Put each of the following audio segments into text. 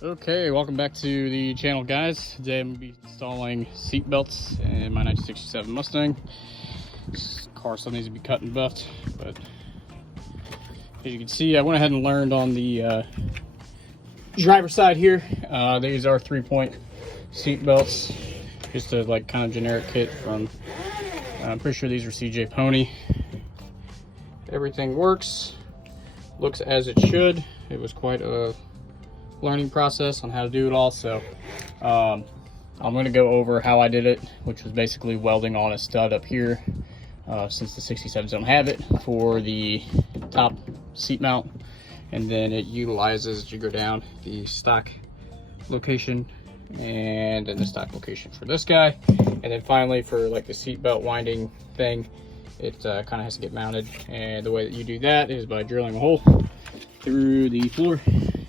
Okay, welcome back to the channel, guys. Today I'm going to be installing seat belts in my 1967 Mustang. This car still needs to be cut and buffed, but as you can see, I went ahead and learned on the driver's side here. These are 3-point seat belts, just a kind of generic kit from, I'm pretty sure these are CJ Pony. Everything works, looks as it should. It was quite a learning process on how to do it all, so I'm going to go over how I did it, which was basically welding on a stud up here, since the 67s don't have it, for the top seat mount, and then it utilizes, as you go down, the stock location and then the stock location for this guy, and then finally for the seat belt winding thing, it kind of has to get mounted, and the way that you do that is by drilling a hole through the floor,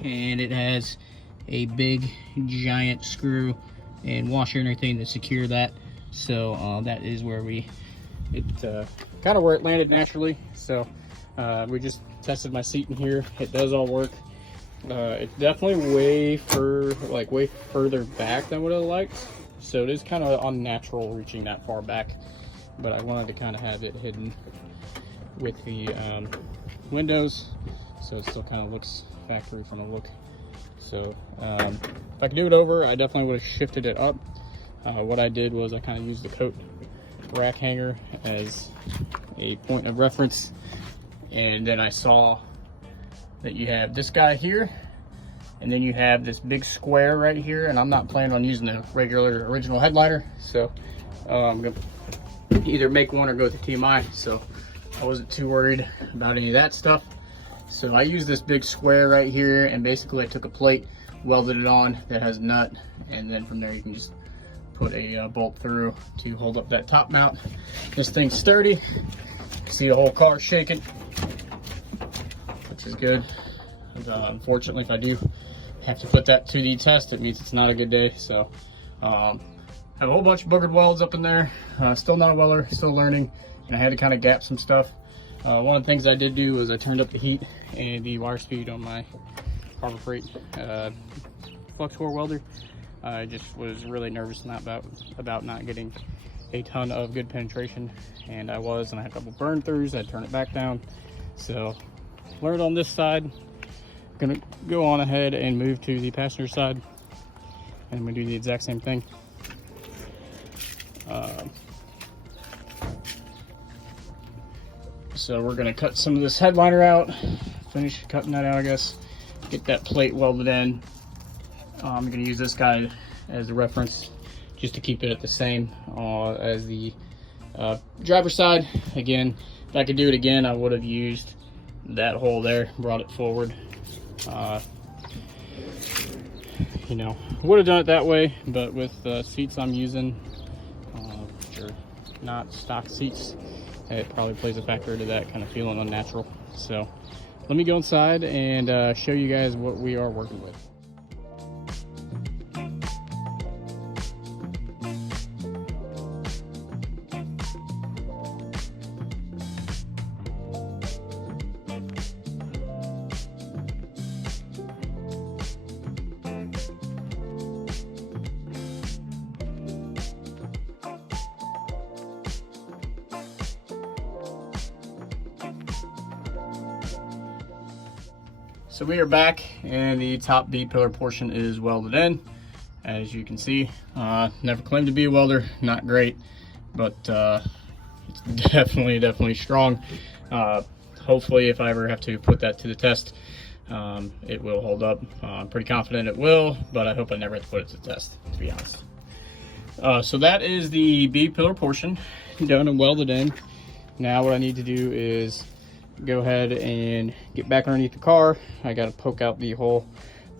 and it has a big giant screw and washer and everything to secure that. So that is where kind of where it landed naturally. So we just tested my seat in here. It does all work. It's definitely way further back than what I liked, so it is kind of unnatural reaching that far back, but I wanted to kind of have it hidden with the windows, so it still kind of looks factory from a look. So if I could do it over, I definitely would have shifted it up. What I did was I kind of used the coat rack hanger as a point of reference, and then I saw that you have this guy here, and then you have this big square right here, and I'm not planning on using the regular original headliner, so I'm gonna either make one or go with the TMI, so I wasn't too worried about any of that stuff. So I used this big square right here, and basically I took a plate, welded it on that has a nut, and then from there you can just put a bolt through to hold up that top mount. This thing's sturdy. You can see the whole car shaking, which is good. Unfortunately, if I do have to put that to the test, it means it's not a good day. So have a whole bunch of boogered welds up in there. Still not a welder, still learning, and I had to kind of gap some stuff. One of the things I did do was I turned up the heat and the wire speed on my Harbor Freight flux core welder. I just was really nervous about not getting a ton of good penetration, and I had a couple burn throughs. I'd turn it back down. So learned on this side. Gonna go on ahead and move to the passenger side, and we do the exact same thing. So we're gonna cut some of this headliner out, finish cutting that out, I guess, get that plate welded in. I'm gonna use this guy as a reference just to keep it at the same as the driver's side. Again, if I could do it again, I would have used that hole there, brought it forward. You know, would have done it that way, but with the seats I'm using, which are not stock seats, it probably plays a factor into that kind of feeling unnatural. So let me go inside and show you guys what we are working with. So we are back, and the top B pillar portion is welded in. As you can see, never claimed to be a welder, not great, but it's definitely strong. Hopefully, if I ever have to put that to the test, it will hold up. I'm pretty confident it will, but I hope I never have to put it to the test, to be honest. So that is the B pillar portion done and welded in. Now what I need to do is go ahead and get back underneath the car. I got to poke out the hole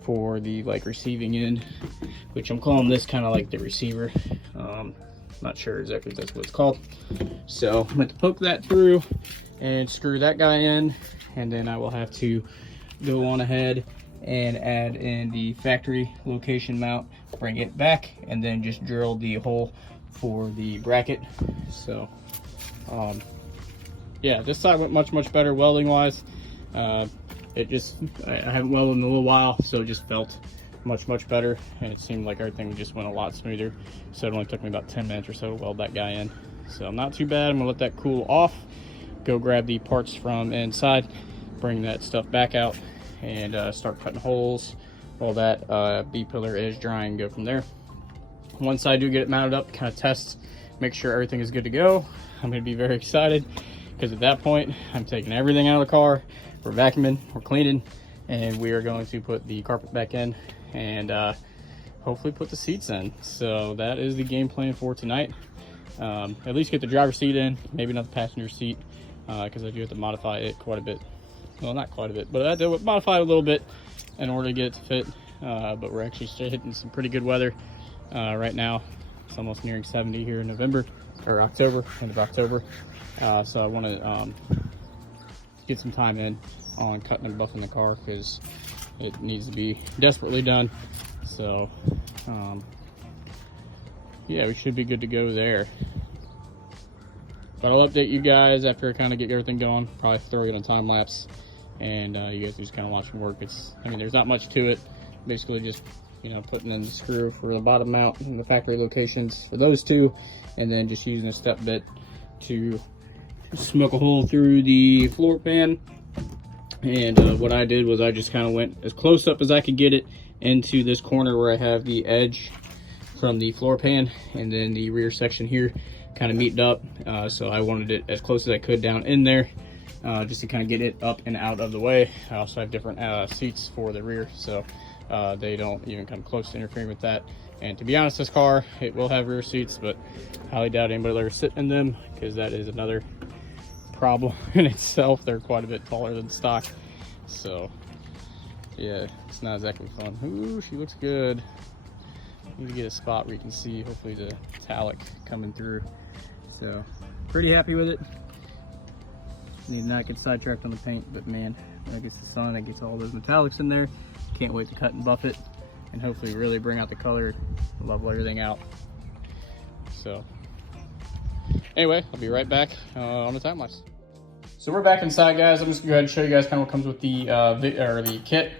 for the receiving end, which I'm calling this kind of like the receiver. Not sure exactly if that's what it's called. So I'm going to poke that through and screw that guy in, and then I will have to go on ahead and add in the factory location mount, bring it back, and then just drill the hole for the bracket. So yeah, this side went much better welding wise. I haven't welded in a little while, so it just felt much better, and it seemed like everything just went a lot smoother. So it only took me about 10 minutes or so to weld that guy in. So not too bad. I'm gonna let that cool off, go grab the parts from inside, bring that stuff back out, and start cutting holes, all that. B-pillar is drying, go from there. Once I do get it mounted up, kind of test, make sure everything is good to go, I'm gonna be very excited, because at that point, I'm taking everything out of the car, we're vacuuming, we're cleaning, and we are going to put the carpet back in, and hopefully put the seats in. So that is the game plan for tonight. At least get the driver's seat in, maybe not the passenger seat, because I do have to modify it quite a bit. Well, not quite a bit, but I have to modify it a little bit in order to get it to fit. But we're actually hitting some pretty good weather right now. It's almost nearing 70 here in November, or October, end of October. So I want to get some time in on cutting and buffing the car, because it needs to be desperately done. So yeah, we should be good to go there. But I'll update you guys after I kind of get everything going. Probably throw it on time lapse, and you guys just kind of watch them work. I mean, there's not much to it. Basically just, you know, putting in the screw for the bottom mount and the factory locations for those two, and then just using a step bit to smoke a hole through the floor pan. And what I did was I just kind of went as close up as I could get it into this corner where I have the edge from the floor pan, and then the rear section here kind of meeted up. So I wanted it as close as I could down in there, just to kind of get it up and out of the way. I also have different seats for the rear, so they don't even come close to interfering with that. And to be honest, this car, it will have rear seats, but highly doubt anybody will ever sit in them, because that is another problem in itself. They're quite a bit taller than stock, so yeah, it's not exactly fun. Ooh, she looks good. Need to get a spot where you can see hopefully the metallic coming through. So pretty happy with it. Need to not get sidetracked on the paint, but man, when it gets the sun, it gets all those metallics in there. Can't wait to cut and buff it, and hopefully really bring out the color, level everything out. So anyway, I'll be right back on the time lapse. So we're back inside, guys. I'm just gonna go ahead and show you guys kind of what comes with the kit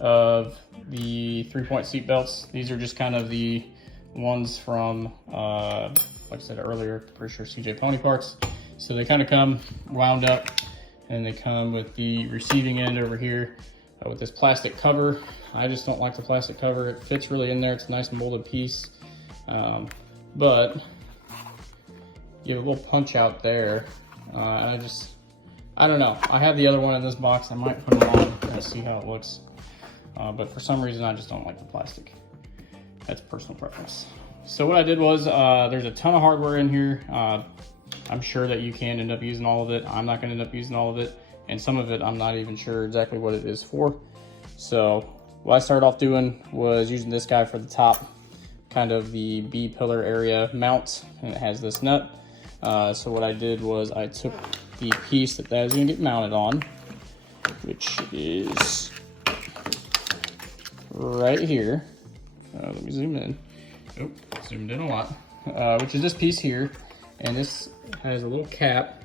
of the 3-point seat belts. These are just kind of the ones from, like I said earlier, pretty sure CJ Pony Parts. So they kind of come wound up, and they come with the receiving end over here with this plastic cover. I just don't like the plastic cover. It fits really in there. It's a nice molded piece, but you have a little punch out there. And I don't know. I have the other one in this box. I might put it on and see how it looks. But for some reason, I just don't like the plastic. That's personal preference. So what I did was, there's a ton of hardware in here. I'm sure that you can end up using all of it. I'm not gonna end up using all of it. And some of it, I'm not even sure exactly what it is for. So what I started off doing was using this guy for the top, kind of the B-pillar area mount, and it has this nut. So what I did was I took the piece that is gonna get mounted on, which is right here. Let me zoom in. Oh, zoomed in a lot. Which is this piece here, and this has a little cap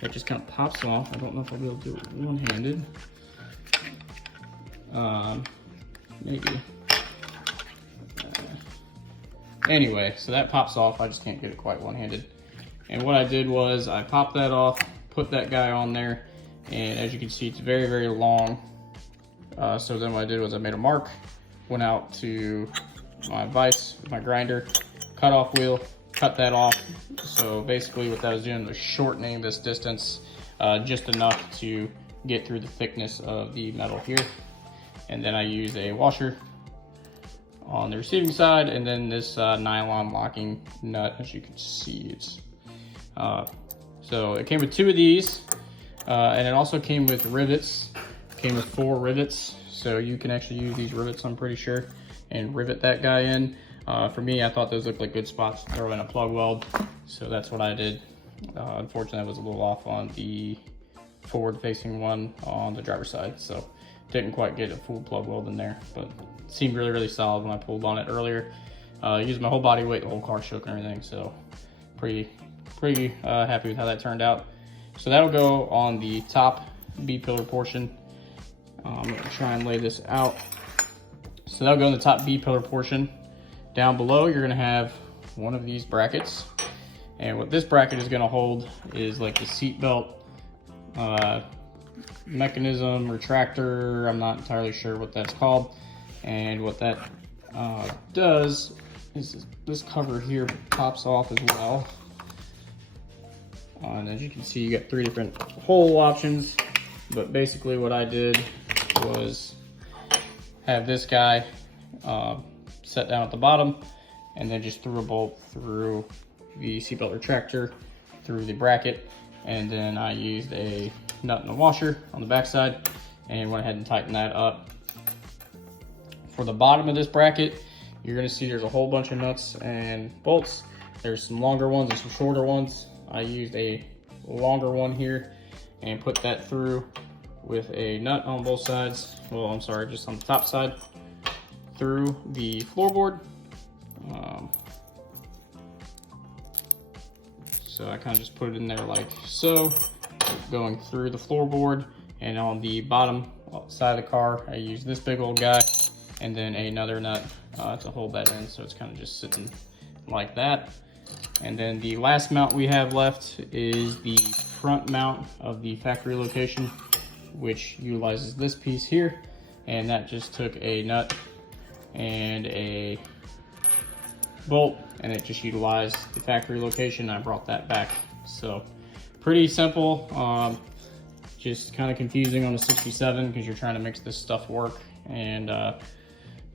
that just kind of pops off. I don't know if I'll be able to do it one-handed. Maybe. Anyway, so that pops off. I just can't get it quite one-handed. And what I did was I popped that off, put that guy on there, and as you can see, it's very, very long. So then what I did was I made a mark, went out to my vise, my grinder, cut off wheel, cut that off. So basically what that was doing was shortening this distance just enough to get through the thickness of the metal here. And then I used a washer on the receiving side, and then this nylon locking nut, as you can see. So it came with 2 of these, and it also came with rivets. It came with 4 rivets, so you can actually use these rivets, I'm pretty sure, and rivet that guy in. For me, I thought those looked like good spots to throw in a plug weld, so that's what I did. Unfortunately, I was a little off on the forward-facing one on the driver's side, so didn't quite get a full plug weld in there, but it seemed really, really solid when I pulled on it earlier. Used my whole body weight, the whole car shook and everything, so pretty happy with how that turned out. So that'll go on the top B-pillar portion. I'm gonna try and lay this out So that'll go in the top B pillar portion. Down below, you're gonna have one of these brackets. And what this bracket is gonna hold is like the seatbelt mechanism, retractor, I'm not entirely sure what that's called. And what that does is this cover here pops off as well. And as you can see, you got 3 different hole options. But basically what I did was have this guy set down at the bottom, and then just threw a bolt through the seatbelt retractor, through the bracket, and then I used a nut and a washer on the backside and went ahead and tightened that up. For the bottom of this bracket, you're gonna see there's a whole bunch of nuts and bolts. There's some longer ones and some shorter ones. I used a longer one here and put that through with a nut on both sides. Well, I'm sorry, just on the top side, through the floorboard. So I kind of just put it in there like so, going through the floorboard, and on the bottom side of the car, I use this big old guy and then another nut to hold that in, so it's kind of just sitting like that. And then the last mount we have left is the front mount of the factory location, which utilizes this piece here, and that just took a nut and a bolt, and it just utilized the factory location. I brought that back. So pretty simple, just kind of confusing on the 67 because you're trying to make this stuff work, and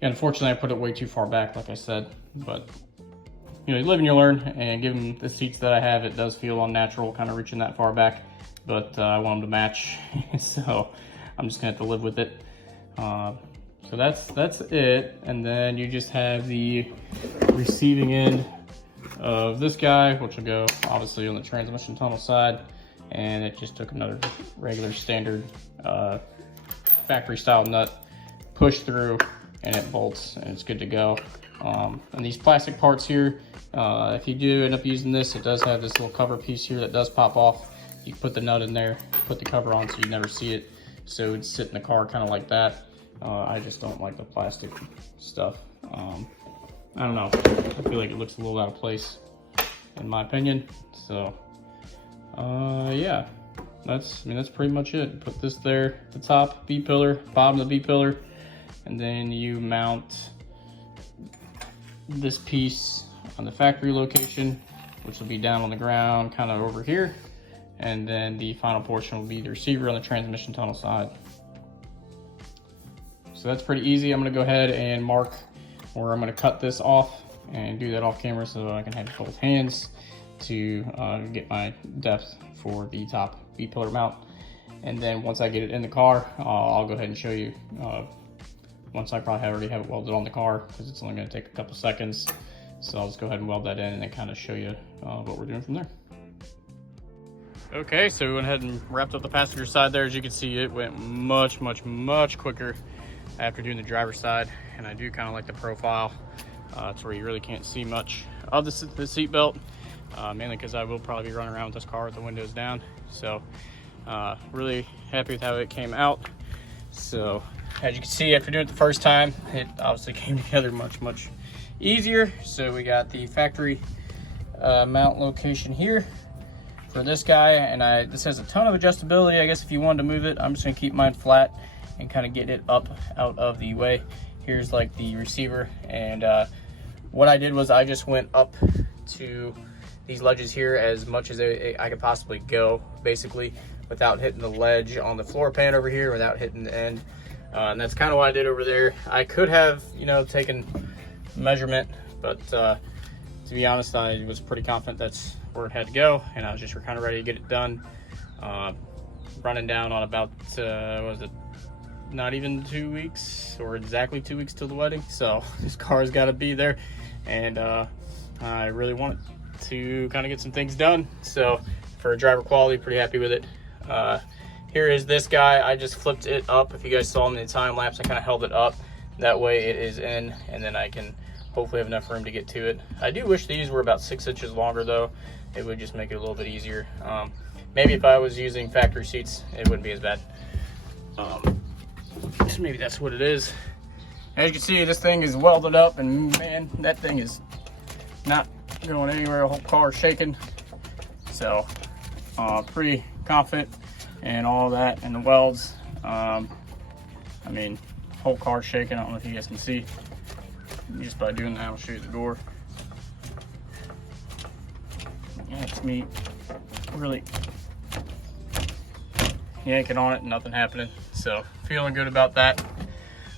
unfortunately I put it way too far back, like I said. But you know, you live and you learn, and given the seats that I have, it does feel unnatural kind of reaching that far back, but I want them to match. So I'm just gonna have to live with it. So that's it. And then you just have the receiving end of this guy, which will go obviously on the transmission tunnel side, and it just took another regular standard factory style nut, push through, and it bolts, and it's good to go. And these plastic parts here, if you do end up using this, it does have this little cover piece here that does pop off. You put the nut in there, put the cover on so you never see it, so it'd sit in the car kind of like that. I just don't like the plastic stuff. I don't know, I feel like it looks a little out of place in my opinion. So yeah, that's pretty much it. Put this there at the top B pillar, bottom of the B pillar, and then you mount this piece on the factory location, which will be down on the ground kind of over here, and then the final portion will be the receiver on the transmission tunnel side. So that's pretty easy. I'm going to go ahead and mark where I'm going to cut this off and do that off camera so I can have both hands to get my depth for the top B pillar mount. And then once I get it in the car, I'll go ahead and show you once I probably already have it welded on the car, because it's only going to take a couple seconds. So I'll just go ahead and weld that in and then kind of show you what we're doing from there. Okay, so we went ahead and wrapped up the passenger side there. As you can see, it went much quicker after doing the driver's side, and I do kind of like the profile. It's where you really can't see much of the seat belt, mainly because I will probably be running around with this car with the windows down. So really happy with how it came out. So as you can see, after doing it the first time, it obviously came together much easier. So we got the factory mount location here for this guy, and this has a ton of adjustability. I guess if you wanted to move it, I'm just gonna keep mine flat and kind of get it up out of the way. Here's like the receiver, and what I did was I just went up to these ledges here as much as I could possibly go, basically, without hitting the ledge on the floor pan over here, without hitting the end. And that's kind of what I did over there. I could have, you know, taken measurement, but to be honest, I was pretty confident that's where it had to go, and I was just kind of ready to get it done. Running down on about, was it not even 2 weeks, or exactly 2 weeks till the wedding. So this car's got to be there, and I really wanted to kind of get some things done. So for driver quality, pretty happy with it. Here is this guy. I just flipped it up. If you guys saw in the time lapse, I kind of held it up. That way it is in, and then I can hopefully have enough room to get to it. I do wish these were about 6 inches longer though. It would just make it a little bit easier. Maybe if I was using factory seats, it wouldn't be as bad. So maybe that's what it is. As you can see, this thing is welded up, and man, that thing is not going anywhere. The whole car is shaking. So pretty confident and all that, and the welds. I mean, whole car shaking. I don't know if you guys can see. Just by doing that, I'll show you the door. Yeah, it's me really yanking on it, nothing happening. So feeling good about that.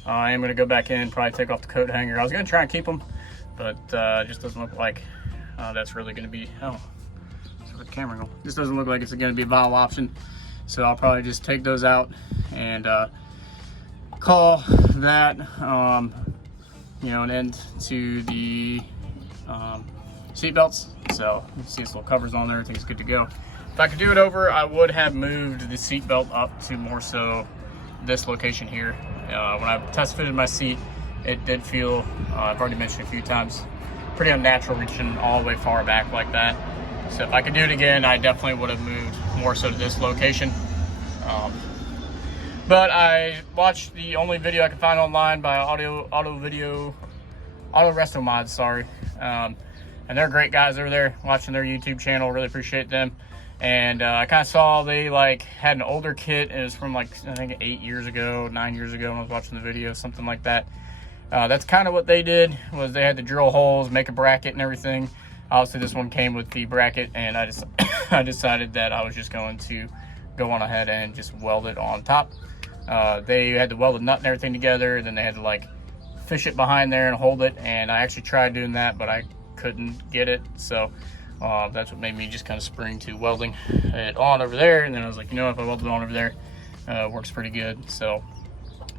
I am going to go back in, probably take off the coat hanger. I was going to try and keep them, but it just doesn't look like that's really going to be, oh, the camera going. This doesn't look like it's going to be a viable option. So I'll probably just take those out and call that, you know, an end to the seat belts. So you see this little covers on there, everything's good to go. If I could do it over, I would have moved the seat belt up to more so this location here. When I test fitted my seat, it did feel, I've already mentioned a few times, pretty unnatural reaching all the way far back like that. So if I could do it again, I definitely would have moved more so to this location. But I watched the only video I could find online by Auto Resto Mods, sorry. And they're great guys over there, watching their YouTube channel, really appreciate them. And I kind of saw they like had an older kit, and it was from like, I think 9 years ago when I was watching the video, something like that. That's kind of what they did, was they had to drill holes, make a bracket and everything. Obviously this one came with the bracket, and I just I decided that I was just going to go on ahead and just weld it on top. They had to weld the nut and everything together, and then they had to like fish it behind there and hold it, and I actually tried doing that, but I couldn't get it. So that's what made me just kind of spring to welding it on over there. And then I was like, you know, if I weld it on over there, it works pretty good. So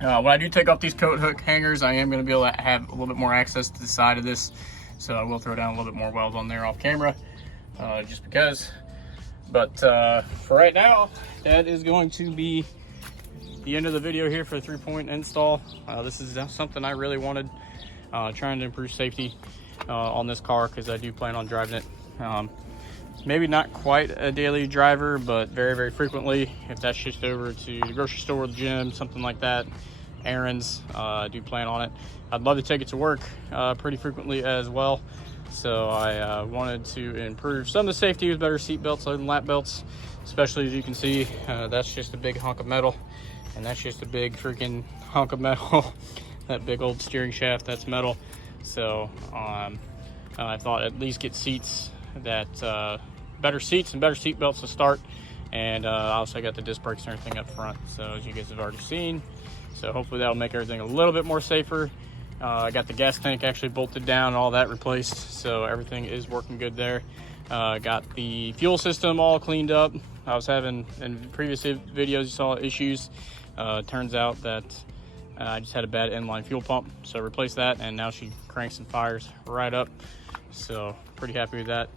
when I do take off these coat hook hangers, I am going to be able to have a little bit more access to the side of this. So I will throw down a little bit more weld on there off camera, just because. But for right now, that is going to be the end of the video here for the 3-point install. This is something I really wanted, trying to improve safety on this car, because I do plan on driving it. Maybe not quite a daily driver, but very, very frequently. If that's just over to the grocery store, the gym, something like that, errands, I do plan on it. I'd love to take it to work pretty frequently as well. So I wanted to improve some of the safety with better seat belts other than lap belts, especially as you can see, that's just a big hunk of metal, and that's just a big freaking hunk of metal. That big old steering shaft, that's metal. So I thought at least get seats that better seats and better seat belts to start. And I also got the disc brakes and everything up front, so as you guys have already seen. So hopefully that'll make everything a little bit more safer. I got the gas tank actually bolted down, all that replaced, so everything is working good there. Got the fuel system all cleaned up. I was having, in previous videos you saw issues. Turns out that I just had a bad inline fuel pump, so replaced that, and now she cranks and fires right up. So pretty happy with that.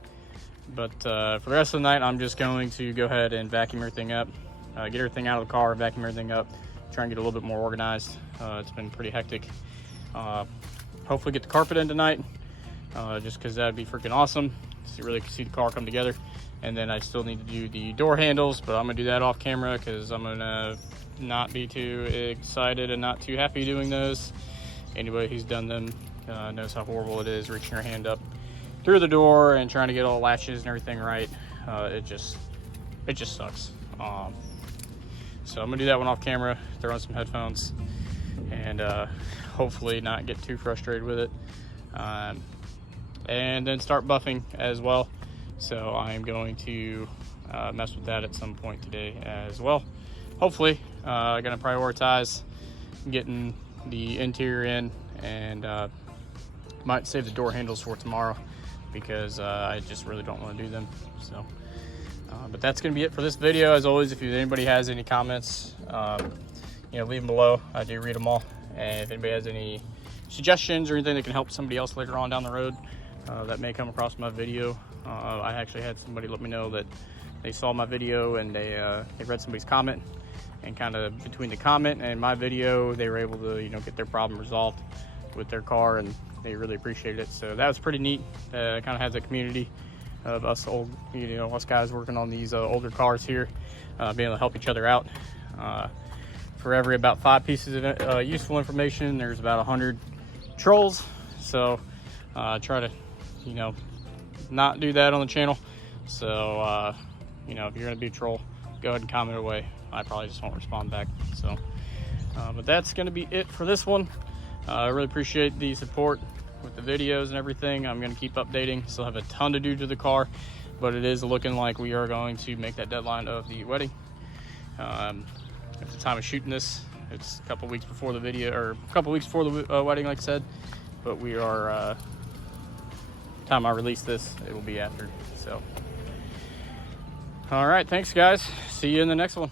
But for the rest of the night, I'm just going to go ahead and vacuum everything up, get everything out of the car, vacuum everything up, try and get a little bit more organized. It's been pretty hectic. Hopefully get the carpet in tonight, just because that'd be freaking awesome. So you really can see the car come together. And then I still need to do the door handles, but I'm gonna do that off camera, because I'm gonna not be too excited and not too happy doing those. Anybody who's done them knows how horrible it is reaching your hand up through the door and trying to get all the latches and everything right. It just sucks. So I'm gonna do that one off camera, throw on some headphones, and hopefully not get too frustrated with it. And then start buffing as well. So I'm going to mess with that at some point today as well. Hopefully, I'm gonna prioritize getting the interior in, and might save the door handles for tomorrow, because I just really don't want to do them. So, but that's gonna be it for this video. As always, if anybody has any comments, you know, leave them below. I do read them all. And if anybody has any suggestions or anything that can help somebody else later on down the road that may come across my video, I actually had somebody let me know that they saw my video and they read somebody's comment, and kind of between the comment and my video, they were able to, you know, get their problem resolved with their car, and they really appreciated it. So that was pretty neat. It kind of has a community of us us guys working on these older cars here, being able to help each other out. for every about 5 pieces of useful information, there's about 100 trolls. So try to, you know, not do that on the channel. So you know, if you're gonna be a troll, go ahead and comment away. I probably just won't respond back. So but that's gonna be it for this one. I really appreciate the support with the videos and everything. I'm gonna keep updating. Still have a ton to do to the car, but it is looking like we are going to make that deadline of the wedding. At the time of shooting this, it's a couple weeks before the video, or a couple weeks before the wedding, like I said. But we are, time I release this, it will be after. So, all right, thanks guys. See you in the next one.